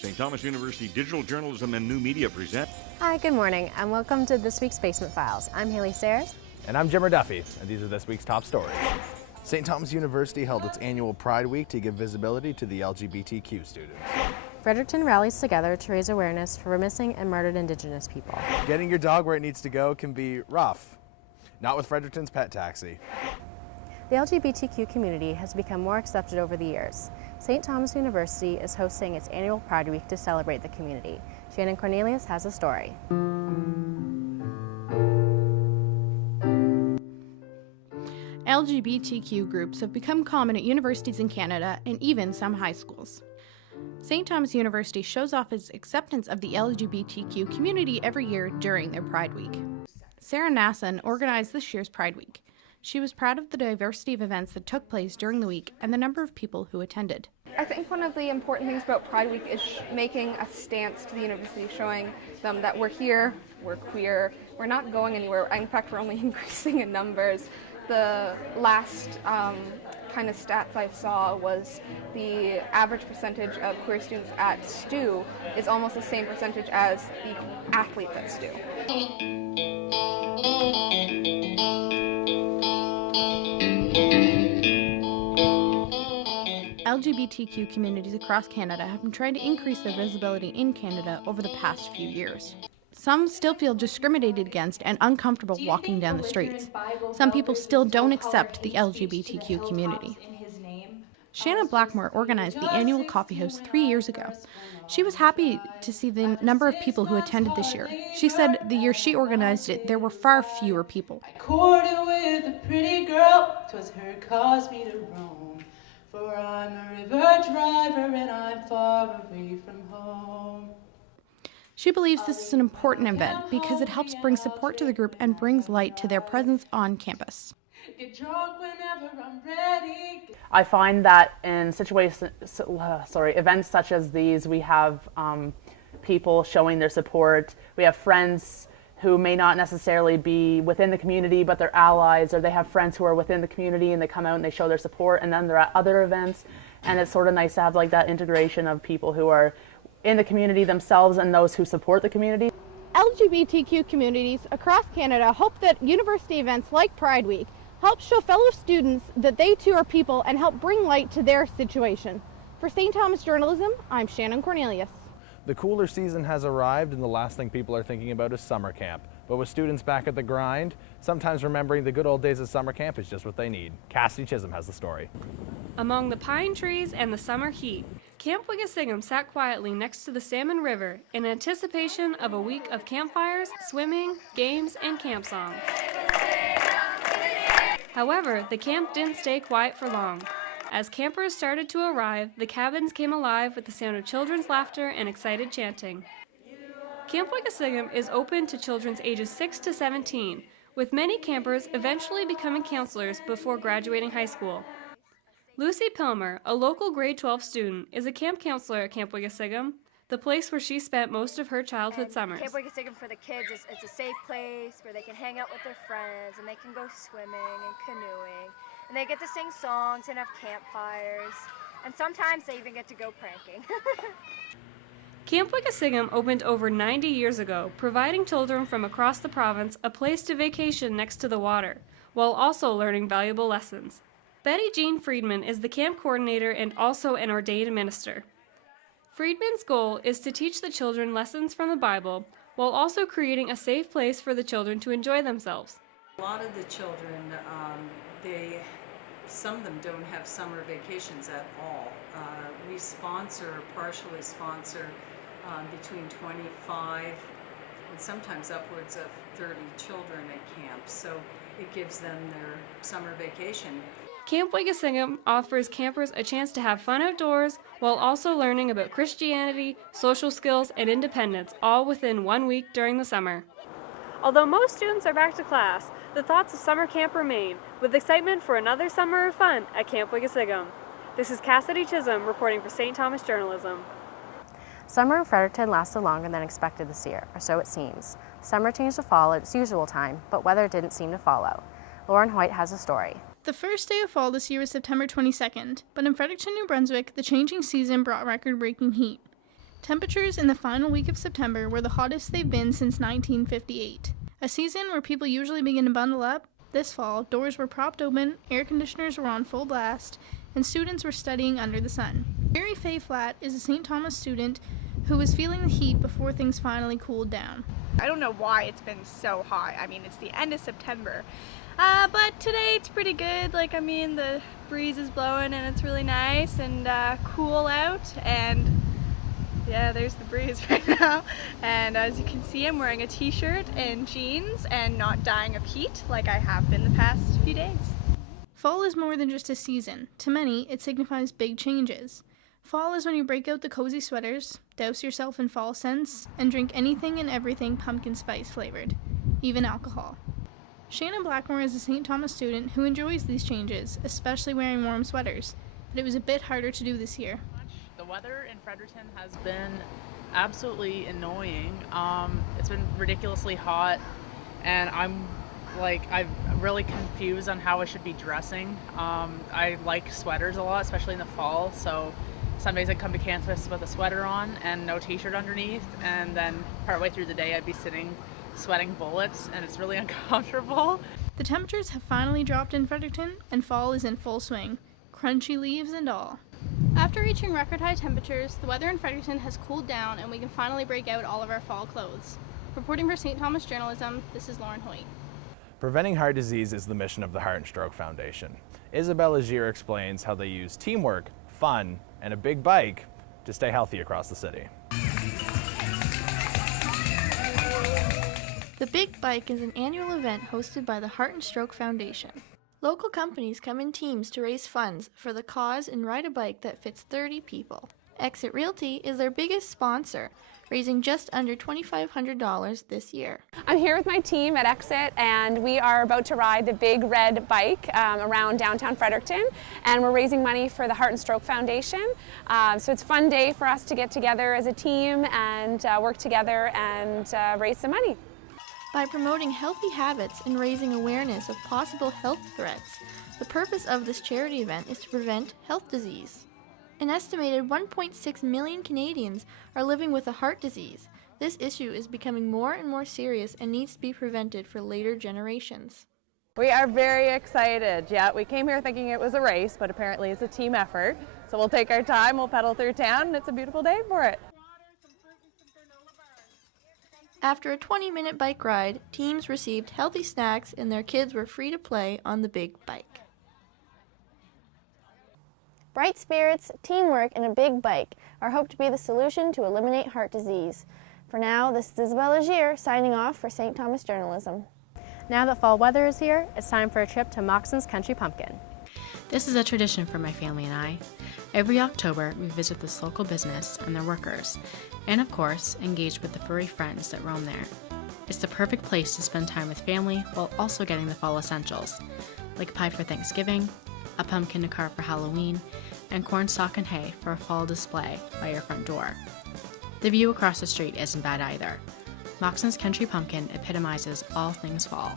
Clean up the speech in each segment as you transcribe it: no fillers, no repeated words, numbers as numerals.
St. Thomas University Digital Journalism and New Media present. Hi, good morning, and welcome to this week's Basement Files. I'm Haley Sayers. And I'm Jimmer Duffy, and these are this week's top stories. St. Thomas University held its annual Pride Week to give visibility to the LGBTQ students. Fredericton rallies together to raise awareness for missing and murdered Indigenous people. Getting your dog where it needs to go can be rough. Not with Fredericton's pet taxi. The LGBTQ community has become more accepted over the years. St. Thomas University is hosting its annual Pride Week to celebrate the community. Shannon Cornelius has a story. LGBTQ groups have become common at universities in Canada and even some high schools. St. Thomas University shows off its acceptance of the LGBTQ community every year during their Pride Week. Sara Nason organized this year's Pride Week. She was proud of the diversity of events that took place during the week and the number of people who attended. I think one of the important things about Pride Week is making a stance to the university, showing them that we're here, we're queer, we're not going anywhere. In fact, we're only increasing in numbers. The last kind of stats I saw was the average percentage of queer students at STU is almost the same percentage as the athletes at STU. LGBTQ communities across Canada have been trying to increase their visibility in Canada over the past few years. Some still feel discriminated against and uncomfortable walking down the streets. Some people still don't accept the LGBTQ community. Shannon Blackmore organized the annual coffee house 3 years ago. She was happy to see the number of people who attended this year. She said the year she organized it, there were far fewer people. I courted with a pretty girl, 'twas her caused me to roam. For I'm a river driver and I'm far away from home. She believes this is an important event because it helps bring support to the group and brings light to their presence on campus. Get drunk whenever I'm ready. I find that in events such as these, we have people showing their support. We have friends who may not necessarily be within the community, but they're allies, or they have friends who are within the community and they come out and they show their support, and then they're at other events. And it's sort of nice to have like that integration of people who are in the community themselves and those who support the community. LGBTQ communities across Canada hope that university events like Pride Week help show fellow students that they too are people and help bring light to their situation. For St. Thomas Journalism, I'm Shannon Cornelius. The cooler season has arrived and the last thing people are thinking about is summer camp. But with students back at the grind, sometimes remembering the good old days of summer camp is just what they need. Cassidy Chisholm has the story. Among the pine trees and the summer heat, Camp Wiggisiggum sat quietly next to the Salmon River in anticipation of a week of campfires, swimming, games, and camp songs. However, the camp didn't stay quiet for long. As campers started to arrive, the cabins came alive with the sound of children's laughter and excited chanting. Camp Wiggisiggum is open to children's ages 6 to 17, with many campers eventually becoming counselors before graduating high school. Lucy Pilmer, a local grade 12 student, is a camp counselor at Camp Wiggisiggum, the place where she spent most of her childhood summers. Camp Wiggisiggum for the kids is a safe place where they can hang out with their friends and they can go swimming and canoeing. And they get to sing songs and have campfires. And sometimes they even get to go pranking. Camp Wiggisiggum opened over 90 years ago, providing children from across the province a place to vacation next to the water, while also learning valuable lessons. Betty Jean Friedman is the camp coordinator and also an ordained minister. Friedman's goal is to teach the children lessons from the Bible, while also creating a safe place for the children to enjoy themselves. A lot of the children, some of them don't have summer vacations at all. We partially sponsor between 25 and sometimes upwards of 30 children at camp, so it gives them their summer vacation. Camp Wiggisiggum offers campers a chance to have fun outdoors while also learning about Christianity, social skills, and independence, all within 1 week during the summer. Although most students are back to class, the thoughts of summer camp remain, with excitement for another summer of fun at Camp Wiggisiggum. This is Cassidy Chisholm reporting for St. Thomas Journalism. Summer in Fredericton lasted longer than expected this year, or so it seems. Summer changed to fall at its usual time, but weather didn't seem to follow. Lauren Hoyt has a story. The first day of fall this year was September 22nd, but in Fredericton, New Brunswick, the changing season brought record-breaking heat. Temperatures in the final week of September were the hottest they've been since 1958. A season where people usually begin to bundle up, this fall, doors were propped open, air conditioners were on full blast, and students were studying under the sun. Jerry-Faye Flatt is a St. Thomas student who was feeling the heat before things finally cooled down. I don't know why it's been so hot. I mean, it's the end of September. But today it's pretty good. The breeze is blowing and it's really nice and cool out. And yeah, there's the breeze right now. And as you can see, I'm wearing a t-shirt and jeans and not dying of heat like I have been the past few days. Fall is more than just a season. To many, it signifies big changes. Fall is when you break out the cozy sweaters, douse yourself in fall scents, and drink anything and everything pumpkin spice flavored, even alcohol. Shannon Blackmore is a St. Thomas student who enjoys these changes, especially wearing warm sweaters, but it was a bit harder to do this year. The weather in Fredericton has been absolutely annoying. It's been ridiculously hot, and I'm really confused on how I should be dressing. I like sweaters a lot, especially in the fall, so some days I'd come to campus with a sweater on and no t-shirt underneath, and then partway through the day I'd be sweating bullets, and it's really uncomfortable. The temperatures have finally dropped in Fredericton, and fall is in full swing, crunchy leaves and all. After reaching record high temperatures, the weather in Fredericton has cooled down and we can finally break out all of our fall clothes. Reporting for St. Thomas Journalism, this is Lauren Hoyt. Preventing heart disease is the mission of the Heart and Stroke Foundation. Isabelle explains how they use teamwork, fun, and a big bike to stay healthy across the city. The Big Bike is an annual event hosted by the Heart and Stroke Foundation. Local companies come in teams to raise funds for the cause and ride a bike that fits 30 people. Exit Realty is their biggest sponsor, raising just under $2,500 this year. I'm here with my team at Exit, and we are about to ride the big red bike around downtown Fredericton, and we're raising money for the Heart and Stroke Foundation. So it's a fun day for us to get together as a team and work together and raise some money. By promoting healthy habits and raising awareness of possible health threats, the purpose of this charity event is to prevent health disease. An estimated 1.6 million Canadians are living with a heart disease. This issue is becoming more and more serious and needs to be prevented for later generations. We are very excited. Yeah, we came here thinking it was a race, but apparently it's a team effort. So we'll take our time, we'll pedal through town, and it's a beautiful day for it. After a 20-minute bike ride, teams received healthy snacks and their kids were free to play on the big bike. Bright spirits, teamwork, and a big bike are hoped to be the solution to eliminate heart disease. For now, this is Isabelle signing off for St. Thomas Journalism. Now that fall weather is here, it's time for a trip to Moxon's Country Pumpkin. This is a tradition for my family and I. Every October, we visit this local business and their workers, and of course, engage with the furry friends that roam there. It's the perfect place to spend time with family while also getting the fall essentials, like pie for Thanksgiving, a pumpkin to carve for Halloween, and corn stalk and hay for a fall display by your front door. The view across the street isn't bad either. Moxon's Country Pumpkin epitomizes all things fall.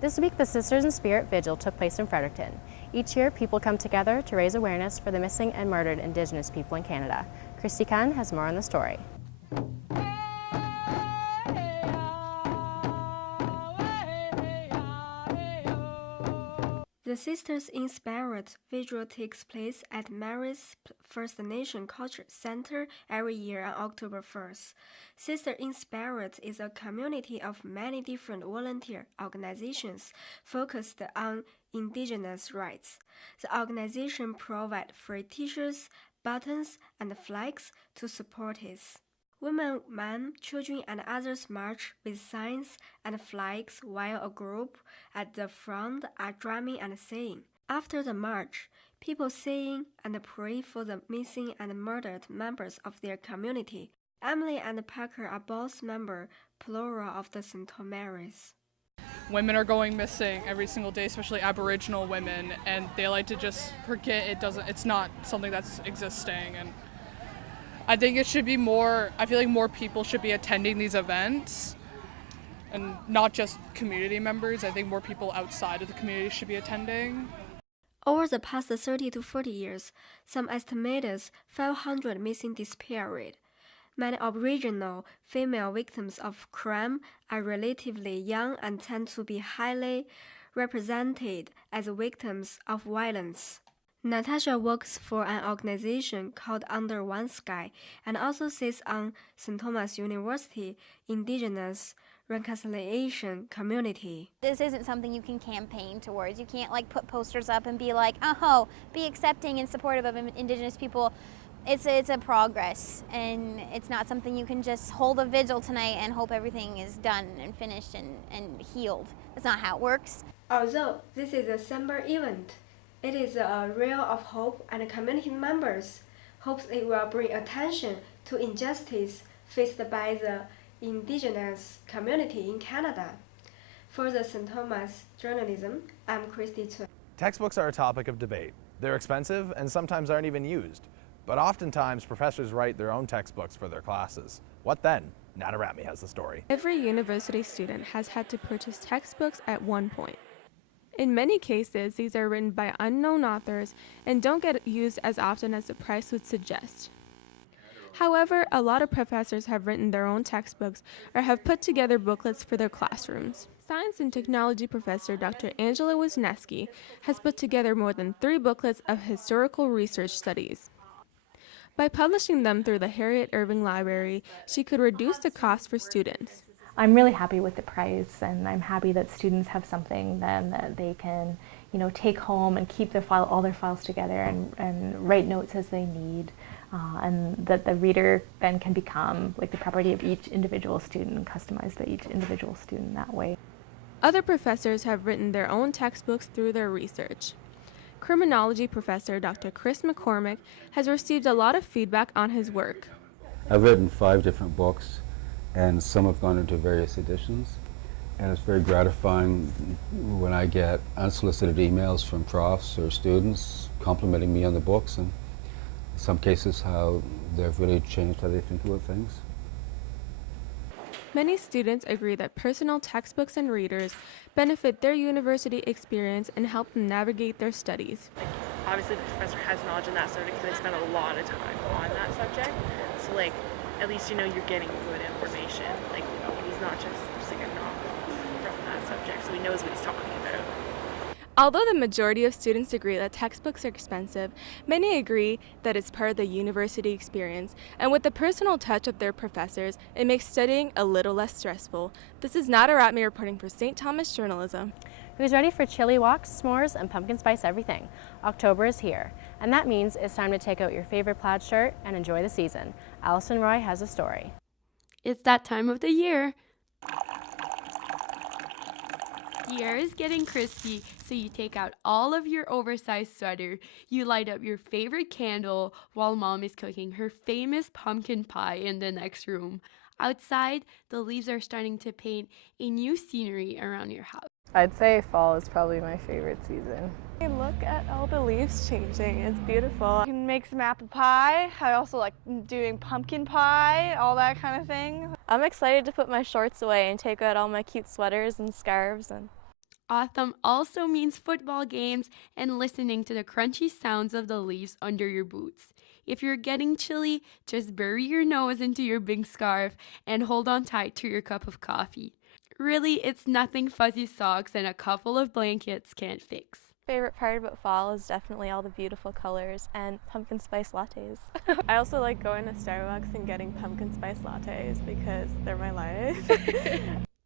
This week, the Sisters in Spirit Vigil took place in Fredericton. Each year, people come together to raise awareness for the missing and murdered Indigenous people in Canada. Christy Kahn has more on the story. The Sisters in Spirit Vigil takes place at Mary's First Nation Culture Center every year on October 1st. Sister in Spirit is a community of many different volunteer organizations focused on Indigenous rights. The organization provides free t-shirts, buttons, and flags to support it. Women, men, children, and others march with signs and flags while a group at the front are drumming and singing. After the march, people sing and pray for the missing and murdered members of their community. Emily and Parker are both members, plural, of the St. Mary's. Women are going missing every single day, especially Aboriginal women, and they like to just forget it's not something that's existing. And I think it should be more, I feel like more people should be attending these events, and not just community members. I think more people outside of the community should be attending. Over the past 30 to 40 years, some estimated 500 missing disappeared. Many Aboriginal female victims of crime are relatively young and tend to be highly represented as victims of violence. Natasha works for an organization called Under One Sky and also sits on St. Thomas University Indigenous Reconciliation Community. This isn't something you can campaign towards. You can't like put posters up and be like, oh, be accepting and supportive of Indigenous people. It's a progress, and it's not something you can just hold a vigil tonight and hope everything is done and finished and healed. That's not how it works. Although this is a summer event, it is a reel of hope, and community members hopes it will bring attention to injustice faced by the Indigenous community in Canada. For the St. Thomas Journalism, I'm Christy Chun. Textbooks are a topic of debate. They're expensive and sometimes aren't even used. But oftentimes, professors write their own textbooks for their classes. What then? Natarami has the story. Every university student has had to purchase textbooks at one point. In many cases, these are written by unknown authors and don't get used as often as the price would suggest. However, a lot of professors have written their own textbooks or have put together booklets for their classrooms. Science and technology professor Dr. Angela Wisniewski has put together more than 3 booklets of historical research studies. By publishing them through the Harriet Irving Library, she could reduce the cost for students. I'm really happy with the price, and I'm happy that students have something then that they can, take home and keep all their files together and write notes as they need, and that the reader then can become like the property of each individual student and customized by each individual student that way. Other professors have written their own textbooks through their research. Criminology professor Dr. Chris McCormick has received a lot of feedback on his work. I've written 5 different books, and some have gone into various editions, and it's very gratifying when I get unsolicited emails from profs or students complimenting me on the books, and in some cases how they've really changed how they think about things. Many students agree that personal textbooks and readers benefit their university experience and help them navigate their studies. Obviously the professor has knowledge in that subject because they spend a lot of time on that subject. So at least you're getting good information. He's not just a novel from that subject, so he knows what he's talking about. Although the majority of students agree that textbooks are expensive, many agree that it's part of the university experience, and with the personal touch of their professors, it makes studying a little less stressful. This is Natarami reporting for St. Thomas Journalism. Who's ready for chili walks, s'mores, and pumpkin spice everything? October is here, and that means it's time to take out your favorite plaid shirt and enjoy the season. Allison Roy has a story. It's that time of the year. The air is getting crispy, so you take out all of your oversized sweater, you light up your favorite candle while Mom is cooking her famous pumpkin pie in the next room. Outside, the leaves are starting to paint a new scenery around your house. I'd say fall is probably my favorite season. Look at all the leaves changing, it's beautiful. You can make some apple pie. I also like doing pumpkin pie, all that kind of thing. I'm excited to put my shorts away and take out all my cute sweaters and scarves. Autumn also means football games and listening to the crunchy sounds of the leaves under your boots. If you're getting chilly, just bury your nose into your big scarf and hold on tight to your cup of coffee. Really, it's nothing fuzzy socks and a couple of blankets can't fix. Favorite part about fall is definitely all the beautiful colors and pumpkin spice lattes. I also like going to Starbucks and getting pumpkin spice lattes because they're my life.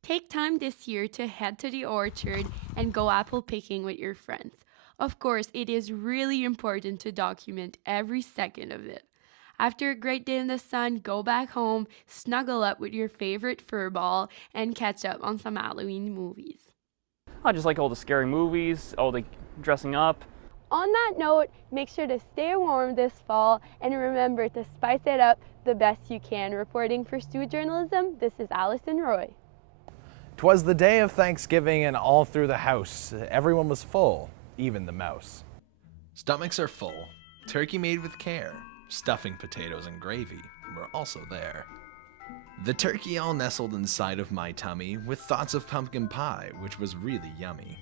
Take time this year to head to the orchard and go apple picking with your friends. Of course, it is really important to document every second of it. After a great day in the sun, go back home, snuggle up with your favorite fur ball, and catch up on some Halloween movies. I just like all the scary movies, all the dressing up. On that note, make sure to stay warm this fall and remember to spice it up the best you can. Reporting for Stu Journalism, this is Allison Roy. 'Twas the day of Thanksgiving, and all through the house everyone was full, even the mouse. Stomachs are full, turkey made with care, stuffing, potatoes, and gravy were also there. The turkey all nestled inside of my tummy with thoughts of pumpkin pie, which was really yummy.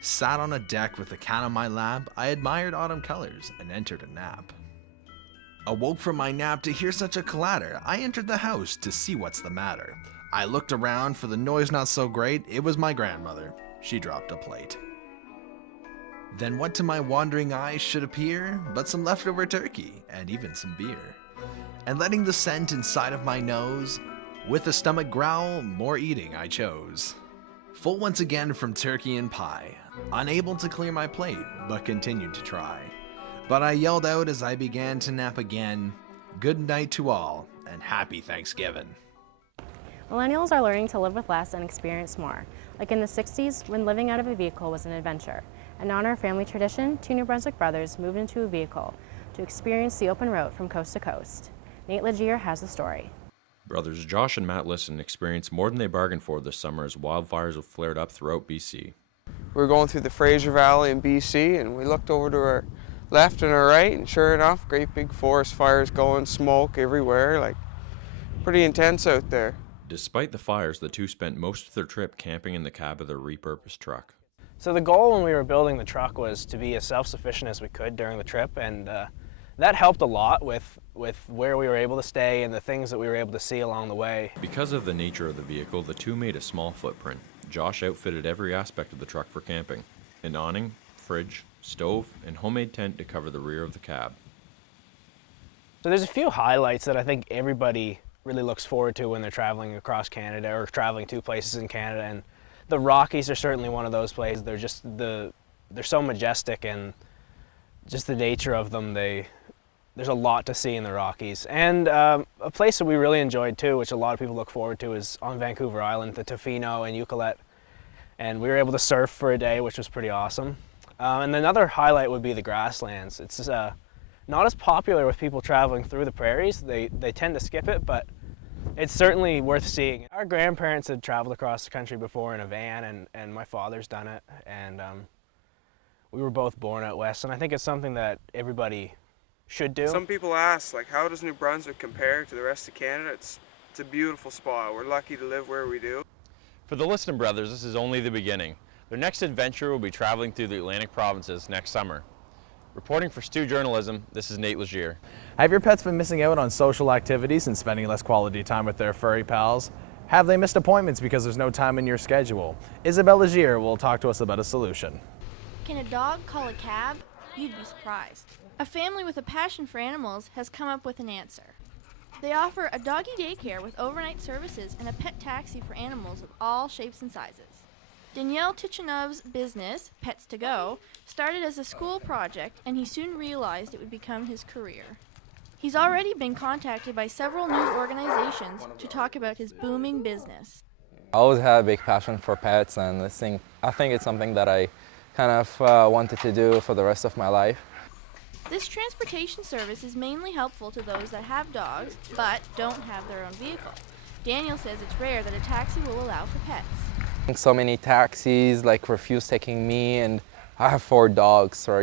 Sat on a deck with a cat on my lap, I admired autumn colors and entered a nap. Awoke from my nap to hear such a clatter. I entered the house to see what's the matter. I looked around for the noise not so great. It was my grandmother. She dropped a plate. Then what to my wandering eyes should appear but some leftover turkey and even some beer. And letting the scent inside of my nose, with a stomach growl, more eating I chose. Full once again from turkey and pie, unable to clear my plate, but continued to try. But I yelled out as I began to nap again, good night to all, and happy Thanksgiving. Millennials are learning to live with less and experience more, like in the 60s when living out of a vehicle was an adventure. In honor of family tradition, two New Brunswick brothers moved into a vehicle to experience the open road from coast to coast. Nate Legier has the story. Brothers Josh and Matt Lisson experienced more than they bargained for this summer as wildfires have flared up throughout BC. We were going through the Fraser Valley in BC and we looked over to our left and our right, and sure enough, great big forest fires going, smoke everywhere, like pretty intense out there. Despite the fires, the two spent most of their trip camping in the cab of their repurposed truck. So the goal when we were building the truck was to be as self-sufficient as we could during the trip, and that helped a lot with where we were able to stay and the things that we were able to see along the way. Because of the nature of the vehicle, the two made a small footprint. Josh outfitted every aspect of the truck for camping: an awning, fridge, stove, and homemade tent to cover the rear of the cab. So there's a few highlights that I think everybody really looks forward to when they're traveling across Canada or traveling to places in Canada, and the Rockies are certainly one of those places. They're so majestic, and just the nature of them, there's a lot to see in the Rockies. And a place that we really enjoyed too, which a lot of people look forward to, is on Vancouver Island, the Tofino and Ucluelet. And we were able to surf for a day, which was pretty awesome. And another highlight would be the grasslands. It's not as popular with people traveling through the prairies. They tend to skip it, but it's certainly worth seeing. Our grandparents had traveled across the country before in a van, and my father's done it. And we were both born out west, and I think it's something that everybody should do. Some people ask, like, how does New Brunswick compare to the rest of Canada? It's a beautiful spot. We're lucky to live where we do. For the Liston brothers, this is only the beginning. Their next adventure will be traveling through the Atlantic provinces next summer. Reporting for Stu Journalism, this is Nate Legier. Have your pets been missing out on social activities and spending less quality time with their furry pals? Have they missed appointments because there's no time in your schedule? Isabelle Legier will talk to us about a solution. Can a dog call a cab? You'd be surprised. A family with a passion for animals has come up with an answer. They offer a doggy daycare with overnight services and a pet taxi for animals of all shapes and sizes. Yana Tichonov's business, Pets to Go, started as a school project, and he soon realized it would become his career. He's already been contacted by several news organizations to talk about his booming business. I always had a big passion for pets, and I think it's something that I kind of wanted to do for the rest of my life. This transportation service is mainly helpful to those that have dogs but don't have their own vehicle. Daniel says it's rare that a taxi will allow for pets. So many taxis refuse taking me, and I have 4 dogs, or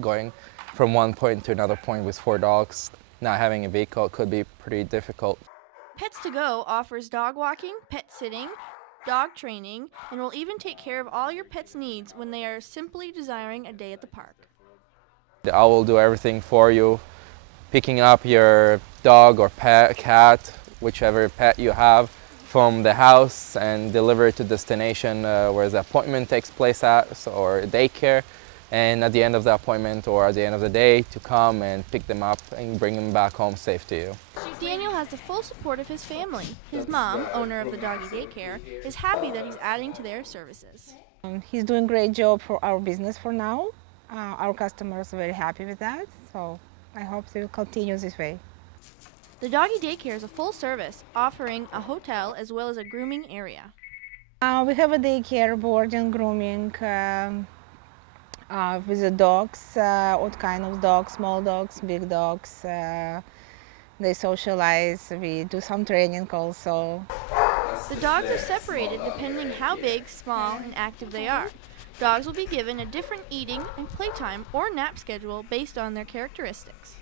going from one point to another point with 4 dogs. Not having a vehicle could be pretty difficult. Pets to Go offers dog walking, pet sitting, dog training, and will even take care of all your pet's needs when they are simply desiring a day at the park. I will do everything for you, picking up your dog or pet, cat, whichever pet you have, from the house and deliver it to destination where the appointment takes place at, or daycare, and at the end of the appointment or at the end of the day to come and pick them up and bring them back home safe to you. Daniel has the full support of his family. His mom, owner of the doggy daycare, is happy that he's adding to their services. He's doing a great job for our business for now. Our customers are very happy with that, so I hope they will continue this way. The doggy daycare is a full service, offering a hotel as well as a grooming area. We have a daycare, boarding, grooming with the dogs, what kind of dogs, small dogs, big dogs. They socialize, we do some training also. The dogs are separated depending how big, small, and active they are. Dogs will be given a different eating and playtime or nap schedule based on their characteristics.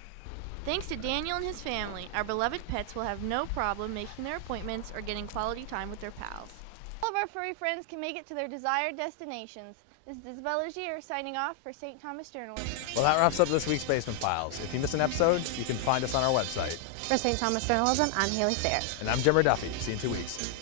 Thanks to Daniel and his family, our beloved pets will have no problem making their appointments or getting quality time with their pals. All of our furry friends can make it to their desired destinations. This is Isabelle signing off for St. Thomas Journalism. Well, that wraps up this week's Basement Files. If you miss an episode, you can find us on our website. For St. Thomas Journalism, I'm Haley Sayre. And I'm Jimmer Duffy. See you in 2 weeks.